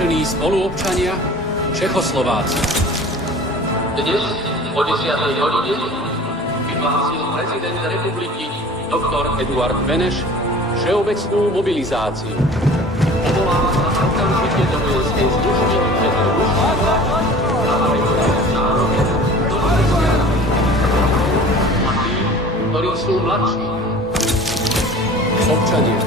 Vážení spoluobčania, Čechoslováci. Dnes o 10. hodine vyhlásil prezident republiky dr. Eduard Beneš všeobecnú mobilizáciu. Povoláva sa okamžite do vojenskej služby všetkých mužov a regulárne zároveň do vojenského. A tí, ktorí sú mladší. Občania,